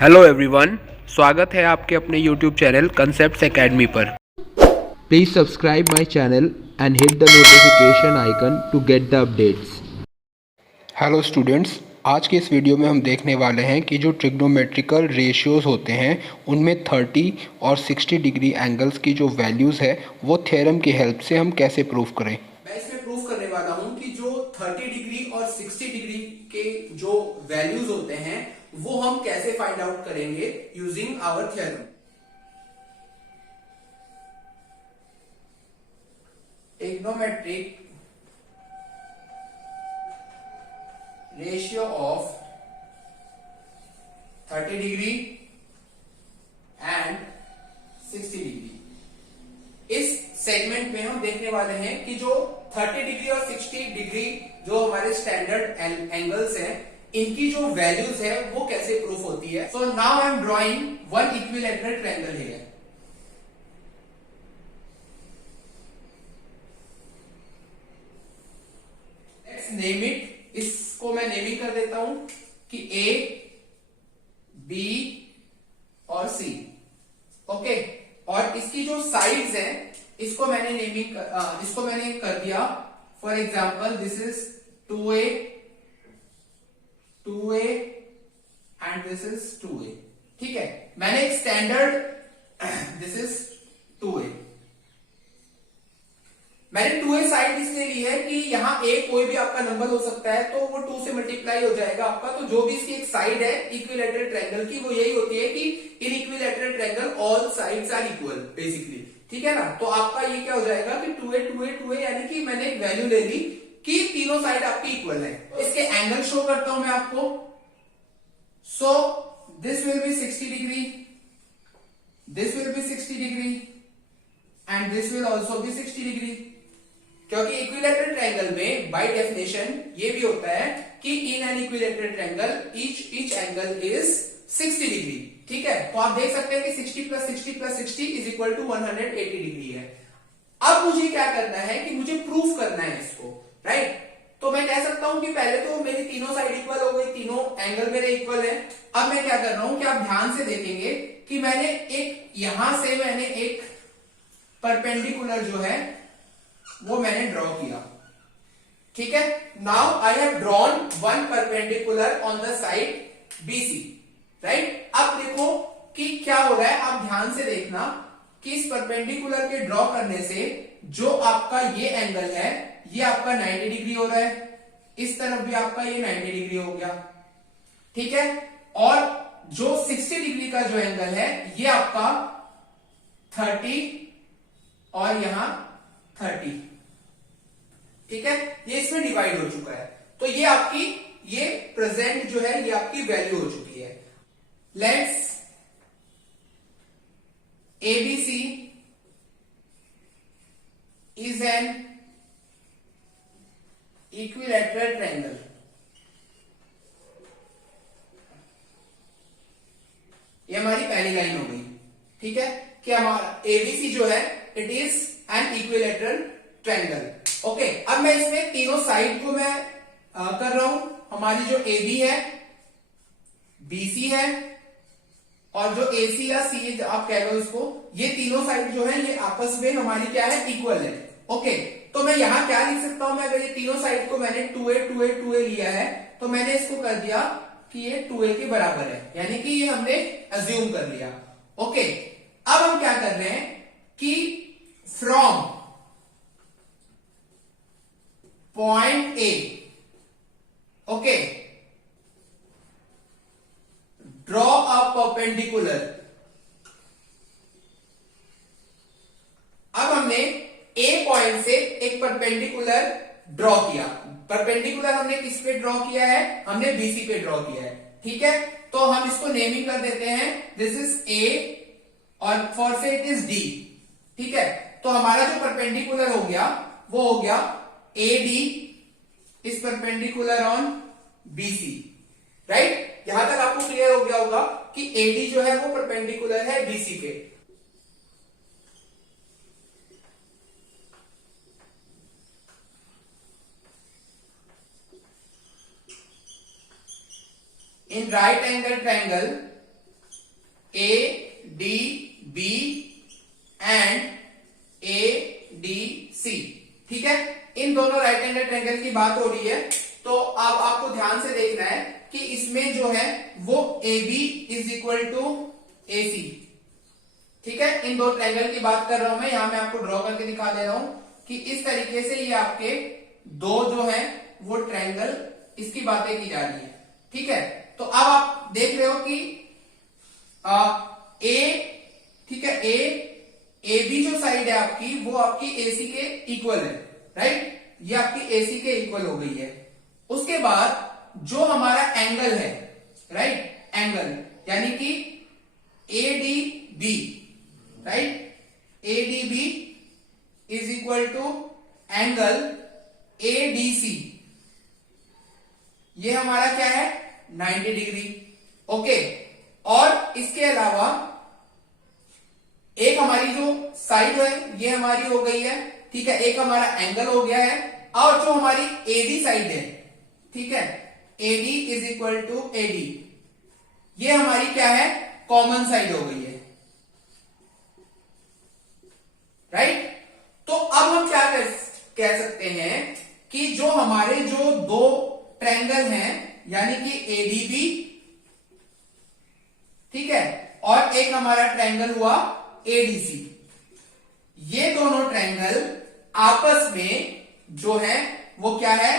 Hello everyone, स्वागत है आपके अपने यूट्यूब चैनल कंसेप्ट्स एकेडमी पर। Please subscribe my channel and hit the notification icon to get the updates. Hello students, आज के इस वीडियो में हम देखने वाले हैं कि जो ट्रिग्नोमेट्रिकल रेशियोज होते हैं उनमें 30 और 60 डिग्री एंगल्स की जो वैल्यूज़ है वो थ्योरम की हेल्प से हम कैसे प्रूव करें। मैं इसमें प्रूफ करने वाला हूं कि जो 30 डिग्री और 60 डिग्री के जो वैल्यूज होते हैं वो हम कैसे फाइंड आउट करेंगे using our theorem. Trigonometric ratio of 30 degree and 60 degree. इस सेगमेंट में हम देखने वाले हैं कि जो 30 डिग्री और 60 डिग्री जो हमारे स्टैंडर्ड एंगल्स हैं इनकी जो वैल्यूज है वो कैसे प्रूफ होती है। So now I am drawing one equilateral triangle here. Let's name it. इसको मैं नेमिंग कर देता हूं कि ए, बी और सी। ओके, और इसकी जो साइड्स हैं इसको मैंने इसको मैंने कर दिया। For example this is 2a, 2a and this is 2a। ठीक है, मैंने एक स्टैंडर्ड दिस इज 2a। मैंने 2a साइड इसलिए ली है कि यहां a कोई भी आपका नंबर हो सकता है तो वो 2 से मल्टीप्लाई हो जाएगा आपका। तो जो भी इसकी एक साइड है इक्विलैटरल ट्रायंगल की वो यही होती है कि in equilateral triangle all sides are equal basically. ठीक है ना, तो आपका ये क्या हो जाएगा कि 2a 2a 2a, यानी कि मैंने एक वैल्यू ले ली कि तीनों साइड आपकी इक्वल है। इसके एंगल शो करता हूं मैं आपको। So this will be 60 degree, this will be 60 degree and this will also be 60 degree. क्योंकि इक्विलैटरल ट्रायंगल में बाय डेफिनेशन ये भी होता है कि in an equilateral triangle each angle is 60 degree. ठीक है, तो आप देख सकते हैं कि 60 plus 60 plus 60 is equal to 180 degree है। अब मुझे क्या करना है कि मुझे प्रूफ करना है इसको, राइट। तो मैं कह सकता हूं कि पहले तो मेरी तीनों साइड इक्वल हो गई, तीनों एंगल मेरे इक्वल है। अब मैं क्या कर रहा हूं कि आप ध्यान से देखेंगे कि मैंने एक यहां से मैंने एक परपेंडिकुलर जो है वो मैंने ड्रॉ किया। ठीक है, now I have drawn one perpendicular on the side BC, right. अब देखो कि क्या हो रहा है, आप ध्यान से देखना कि इस परपेंडिकुलर के ड्रॉ करने से जो आपका ये एंगल है ये आपका 90 डिग्री हो रहा है, इस तरफ भी आपका ये 90 डिग्री हो गया। ठीक है, और जो 60 डिग्री का जो एंगल है ये आपका 30 और यहां 30। ठीक है, ये इसमें डिवाइड हो चुका है। तो ये आपकी ये प्रेजेंट जो है ये आपकी वैल्यू हो चुकी है। Let's ABC is an equilateral triangle. ये हमारी पहली लाइन हो गई। ठीक है, कि हमारा ABC जो है it is an equilateral triangle. Okay, अब मैं इसमें तीनों साइड को मैं कर रहा हूं। हमारी जो AB है, BC है और जो AC या C आप कह लो इसको, ये तीनों साइड जो है ये आपस में हमारी क्या है, इक्वल है। ओके, तो मैं यहां क्या लिख सकता हूं, मैं अगर ये तीनों साइड को मैंने 2a 2a 2a लिया है तो मैंने इसको कर दिया कि ये 2a के बराबर है, यानी कि ये हमने अज्यूम कर लिया। ओके, अब हम क्या कर रहे हैं कि from point A, okay, draw a perpendicular. अब हमने A पॉइंट से एक परपेंडिकुलर ड्रॉ किया। परपेंडिकुलर हमने किस पे ड्रॉ किया है, हमने BC पे ड्रॉ किया है। ठीक है, तो हम इसको नेमिंग कर देते हैं, दिस इज A और फॉर से इट इज D। ठीक है, तो हमारा जो परपेंडिकुलर हो गया वो हो गया AD is perpendicular on BC, right. यहां तक आपको क्लियर हो गया होगा कि AD जो है वो परपेंडिकुलर है BC के। In right angle triangle, A D B and A D C. ठीक है, इन दोनों राइट एंगल ट्रायंगल की बात हो रही है। तो अब आपको ध्यान से देखना है कि इसमें जो है वो A B is equal to A C. ठीक है, इन दो ट्रायंगल की बात कर रहा हूं मैं, यहां मैं आपको ड्रॉ करके दिखा दे रहा हूं कि इस तरीके से ये आपके दो जो है वो ट्रायंगल, इसकी बातें की जा रही है। ठीक है, तो अब आप देख रहे हो कि ठीक है, ए बी जो साइड है आपकी वो आपकी एसी के इक्वल है, राइट, ये आपकी एसी के इक्वल हो गई है। उसके बाद जो हमारा एंगल है, राइट, एंगल यानी कि A D B, right, A D B is equal to angle A D C, ये हमारा क्या है 90 डिग्री। ओके, और इसके अलावा एक हमारी जो साइड है ये हमारी हो गई है, ठीक है, एक हमारा एंगल हो गया है, और जो हमारी एडी साइड है, ठीक है, AD is equal to AD, ये हमारी क्या है कॉमन साइड हो गई है, राइट। तो अब हम क्या कह सकते हैं कि जो हमारे जो दो ट्रायंगल हैं यानी कि एडीबी, ठीक है, और एक हमारा ट्रायंगल हुआ एडीसी, ये दोनों ट्रायंगल आपस में जो है वो क्या है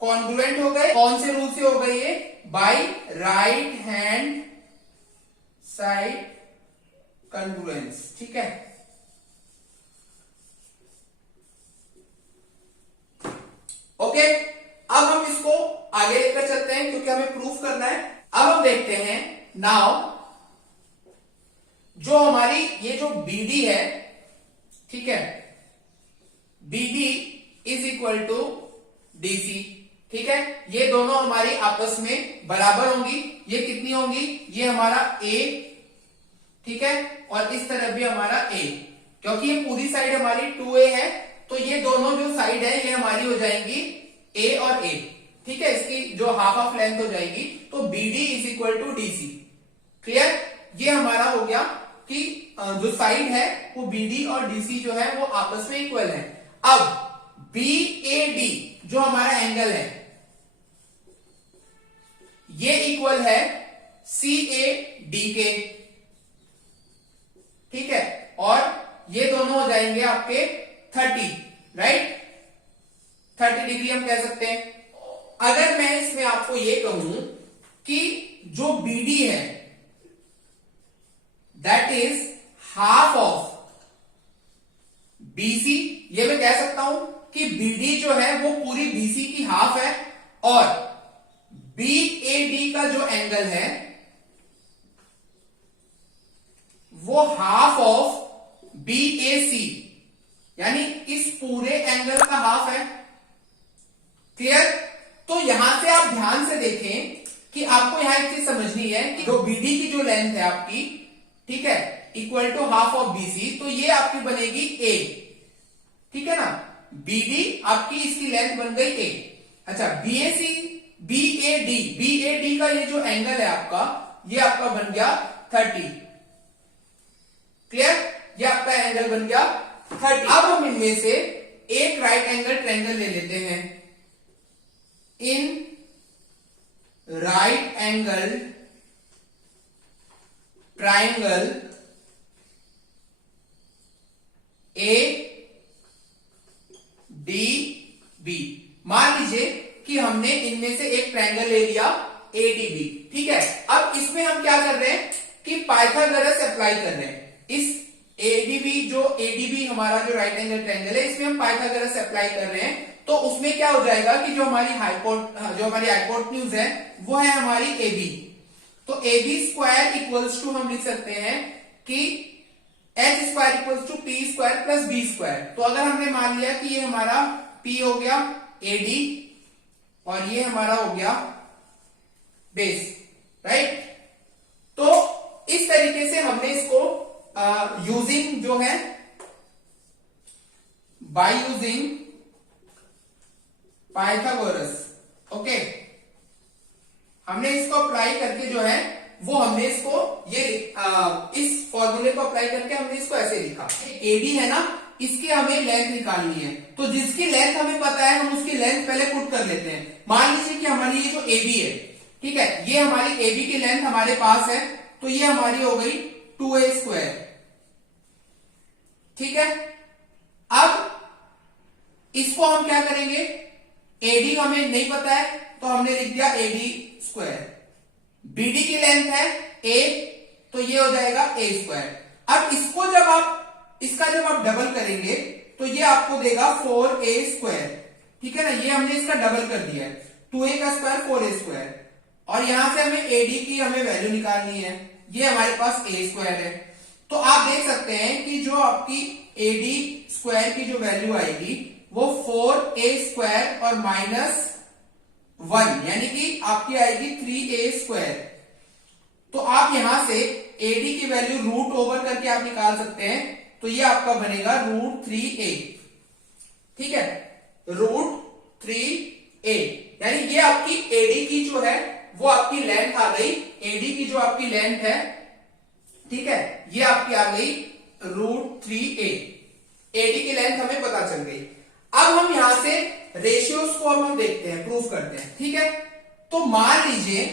कॉन्ग्रुएंट हो गए। कौन से रूल से हो गई है? By right hand side congruence. ठीक है, ओके, अब हम इसको आगे लेकर चलते हैं क्योंकि हमें प्रूफ करना है। अब हम देखते हैं नाउ जो हमारी ये जो BD है, ठीक है, BD is equal to DC, ठीक है, ये दोनों हमारी आपस में बराबर होंगी। ये कितनी होंगी? ये हमारा A, ठीक है, और इस तरफ भी हमारा A, क्योंकि ये पूरी साइड हमारी 2A है, तो ये दोनों जो साइड है ये हमारी हो जाएंगी A और A, ठीक है, इसकी जो हाफ ऑफ लेंथ हो जाएगी। तो BD is equal to DC। Clear? ये हमारा हो गया कि जो साइड है वो BD और DC जो है वो आपस में इक्वल है। अब BAD जो हमारा एंगल है ये इक्वल है CAD के, ठीक है, और ये दोनों हो जाएंगे आपके 30, राइट, 30 डिग्री हम कह सकते हैं। अगर मैं इसमें आपको ये कहूं कि जो BD है that is half of BC, ये मैं कह सकता हूं कि BD जो है वो पूरी BC की हाफ है, और BAD का जो एंगल है वो हाफ ऑफ BAC, यानी इस पूरे एंगल का हाफ है। क्लियर? तो यहां से आप ध्यान से देखें कि आपको यहां एक चीज समझनी है कि जो BD की जो लेंथ है आपकी, ठीक है, equal to half of BC, तो ये आपकी बनेगी A, ठीक है ना, BD आपकी इसकी लेंथ बन गई A। अच्छा, BAD का ये जो एंगल है आपका, ये आपका बन गया 30। क्लियर? ये आपका एंगल बन गया 30। अब हम इनमें से एक राइट एंगल ट्रायंगल ले लेते हैं। In right angle triangle ADB, मान लीजिए कि हमने इनमें से एक ट्रायंगल ले लिया ADB, ठीक है। अब इसमें हम क्या कर रहे हैं कि पाइथागोरस अप्लाई कर रहे हैं। इस ADB हमारा जो राइट एंगल ट्रायंगल है, इसमें हम पाइथागोरस अप्लाई कर रहे हैं। तो उसमें क्या हो जाएगा कि जो हमारी हाइपोटेन्यूज है वो है हमारी AB। तो AB स्क्वायर इक्वल्स टू हम लिख सकते हैं कि H square equals to P square plus B square. तो अगर हमने मान लिया कि ये हमारा P हो गया AD और ये हमारा हो गया बेस, राइट। तो इस तरीके से हमने इसको यूजिंग जो है बाय यूजिंग पाइथागोरस, ओके, हमने इसको अप्लाई करके जो है वो हमने इसको इस फॉर्मूले को अप्लाई करके हमने इसको ऐसे लिखा, एडी है ना, इसकी हमें लेंथ निकालनी है। तो जिसकी लेंथ हमें पता है हम उसकी लेंथ पहले पुट कर लेते हैं। मान लीजिए कि हमारी ये जो एबी है, ठीक है, ये हमारी एबी की लेंथ हमारे पास है, तो ये हमारी हो गई 2a²। ठीक है, अब इसको हम क्या करेंगे, एडी हमें नहीं पता है तो हमने लिख दिया AD²। BD की लेंथ है A, तो ये हो जाएगा A²। अब इसको जब आप डबल करेंगे तो ये आपको देगा 4a²। ठीक है ना, ये हमने इसका डबल कर दिया है, 2a का स्क्वायर 4a²। और यहां से हमें AD की हमें वैल्यू निकालनी है, ये हमारे पास A² है। तो आप देख सकते हैं कि जो आपकी AD² की जो वैल्यू आएगी वो 4a² और -1 यानी कि आपकी आएगी 3a²। तो आप यहां से AD की वैल्यू रूट ओवर करके आप निकाल सकते हैं, तो ये आपका बनेगा √3a। ठीक है, √3a, यानी ये आपकी AD की जो है वो आपकी लेंथ आ गई। AD की जो आपकी लेंथ है, ठीक है, ये आपकी आ गई √3a। AD की लेंथ हमें पता चल गई। अब हम यहां से रेशियोज को हम देखते हैं, प्रूफ करते हैं। ठीक है, तो मान लीजिए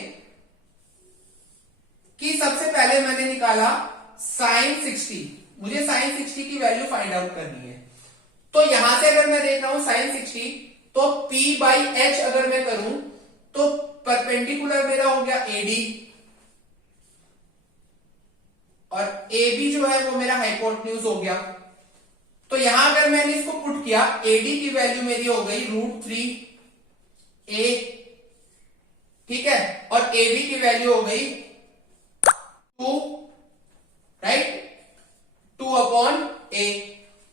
कि सबसे पहले मैंने निकाला sin 60, मुझे sin 60 की वैल्यू फाइंड आउट करनी है। तो यहां से अगर मैं देख रहा हूं sin 60, तो P/H अगर मैं करूं तो परपेंडिकुलर मेरा हो गया AD और AB जो है वो मेरा हाइपोटेन्यूज हो गया। तो यहां अगर मैंने इसको पुट किया, AD की वैल्यू मेरी हो गई √3a। ठीक है, और AB की वैल्यू हो गई 2, राइट, 2/a।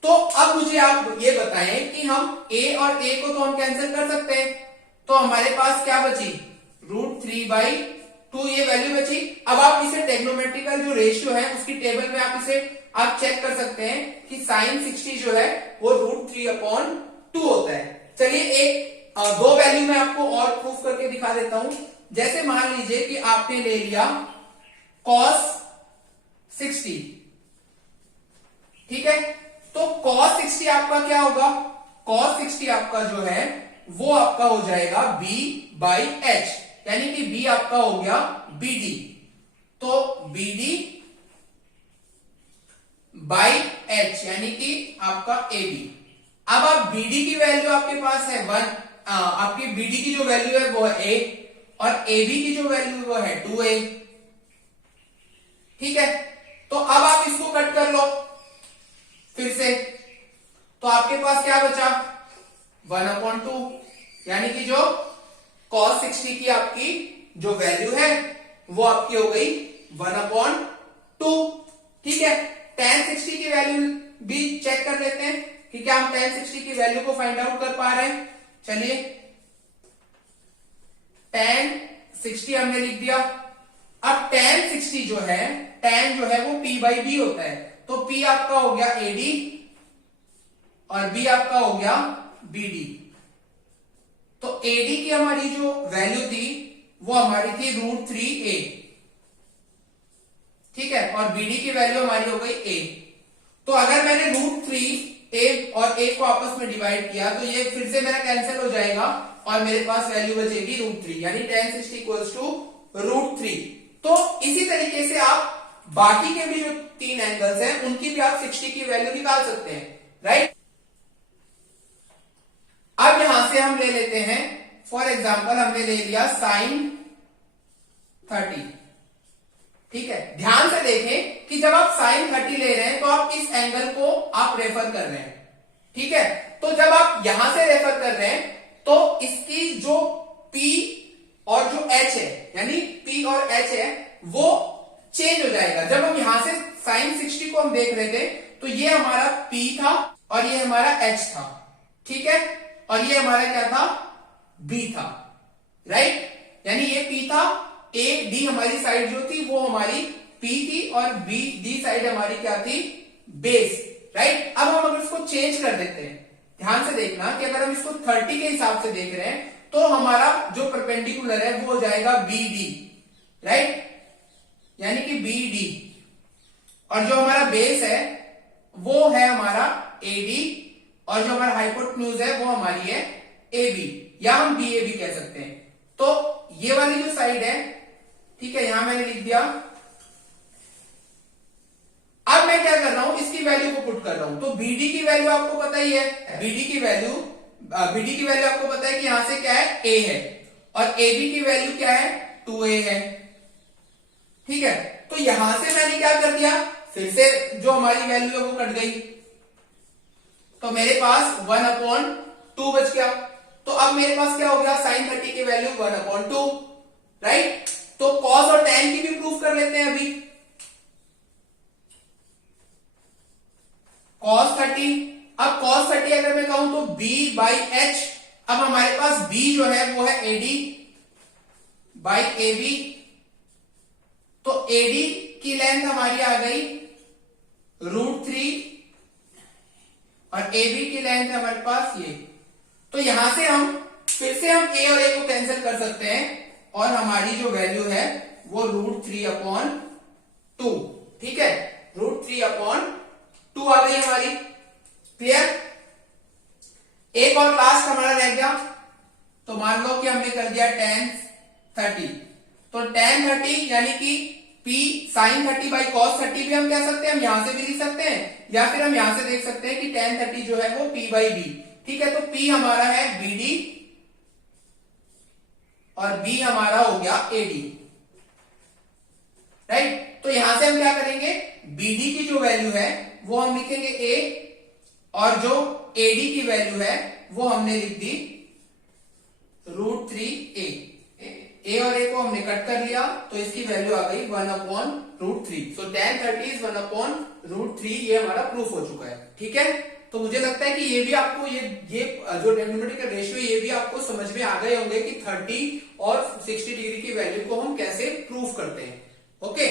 तो अब मुझे आप ये बताएं कि हम a और a को तो हम कैंसिल कर सकते हैं, तो हमारे पास क्या बची, √3/2 ये वैल्यू बची। अब आप इसे ट्रिग्नोमेट्रिकल जो रेशियो है उसकी टेबल में आप इसे चेक कर सकते हैं कि sin 60 जो है वो √3/2 होता है। चलिए दो वैल्यू मैं आपको और प्रूफ करके दिखा देता हूं। जैसे मान लीजिए कि आपने ले लिया cos 60, ठीक है, तो cos 60 आपका क्या होगा, cos 60 आपका जो है वो आपका हो जाएगा B/H, यानी कि B आपका हो गया BD। तो BD/H यानी कि आपका AB। अब आप BD की वैल्यू आपके पास है 1, आपकी BD की जो वैल्यू है वो है A और AB की जो वैल्यू है वो है 2a। ठीक है, तो अब आप इसको कट कर लो फिर से, तो आपके पास क्या बचा, 1/2, यानी कि जो cos 60 की आपकी जो वैल्यू है वो आपकी हो गई 1/2। ठीक है, tan 60 की वैल्यू भी चेक कर लेते हैं कि क्या हम tan 60 की वैल्यू को फाइंड आउट कर पा रहे हैं। चलिए, tan 60 हमने लिख दिया। अब tan 60 जो है, tan जो है वो P/B होता है, तो P आपका हो गया AD और B आपका हो गया BD। तो AD की हमारी जो वैल्यू थी वो हमारी थी √3a, ठीक है, और BD की वैल्यू हमारी हो गई A। तो अगर मैंने √3a और a को आपस में डिवाइड किया तो ये फिर से मेरा कैंसिल हो जाएगा और मेरे पास वैल्यू बचेगी √3, यानी tan 60 = √3। तो इसी तरीके से आप बाकी के भी जो 3 एंगल्स हैं उनकी भी आप 60 की वैल्यू निकाल सकते हैं, राइट। अब यहां से हम ले लेते हैं, फॉर एग्जांपल हमने ले लिया sin 30। ठीक है, ध्यान से देखें कि जब आप sin 30 ले रहे हैं तो आप इस एंगल को आप रेफर कर रहे हैं। ठीक है, तो जब आप यहां से रेफर कर रहे हैं तो इसकी जो P और जो H है, यानी P और H है वो चेंज हो जाएगा। जब हम यहां से sin 60 को हम देख रहे थे तो ये हमारा P था और ये हमारा H था, ठीक है, और ये हमारा क्या था, B था, राइट, यानी ये P था, A D हमारी साइड जो थी वो हमारी P थी और B D साइड हमारी क्या थी, बेस, राइट। अब हम अगर इसको चेंज कर देते हैं, ध्यान से देखना कि अगर हम इसको 30 के हिसाब से देख रहे हैं तो हमारा जो परपेंडिकुलर है वो हो जाएगा BD, राइट, यानी कि BD, और जो हमारा बेस है वो है हमारा AD, और जो हमारा हाइपोटेन्यूज है वो हमारी है AB, या हम BAB कह सकते हैं। तो ये वाली जो साइड है, ठीक है, यहां मैंने लिख दिया। अब मैं क्या कर रहा हूं, इसकी वैल्यू को पुट कर रहा हूं। तो BD की वैल्यू आपको पता ही है, BD की वैल्यू आपको पता है कि यहां से क्या है, A है, और AB की वैल्यू क्या है, 2A है, ठीक है। तो यहां से मैंने क्या कर दिया, फिर से जो हमारी वैल्यू है वो कट गई, तो मेरे पास 1/2 बच गया। तो अब मेरे पास क्या हो गया, sin 30 की वैल्यू 1/2, राइट। तो cos और tan की भी प्रूफ कर लेते हैं अभी। cos 30, अब cos 30 अगर मैं कहूं तो B/H, अब हमारे पास B जो है वो है AD/AB, तो AD की लेंथ हमारी आ गई √3 और AB की लेंथ है हमारे पास ये। तो यहां से हम फिर से हम A और A को कैंसिल कर सकते हैं, और हमारी जो वैल्यू है वो √3/2, ठीक है, √3/2 आ गई हमारी। क्लियर। एक और लास्ट हमारा रह गया, तो मान लो कि हमने कर दिया tan 30, तो tan 30 यानी कि P sin 30/cos 30 भी हम कह सकते हैं, हम यहां से भी लिख सकते हैं, या फिर हम यहां से देख सकते हैं कि tan 30 जो है वो P/B, ठीक है। तो P हमारा है BD और B हमारा हो गया AD, राइट। तो यहां से हम क्या करेंगे, BD की जो वैल्यू है वो हम लिखेंगे A, और जो AD की वैल्यू है वो हमने लिख दी √3A। A और A को हमने कट कर लिया, तो इसकी वैल्यू आ गई 1/√3। सो tan 30 इज 1/√3, ये हमारा प्रूफ हो चुका है, ठीक है। तो मुझे लगता है कि ये भी आपको ये जो न्यूमेरिकल रेशियो, ये भी आपको समझ में आ गए होंगे कि 30 और 60 डिग्री की वैल्यू को हम कैसे प्रूफ करते हैं। ओके।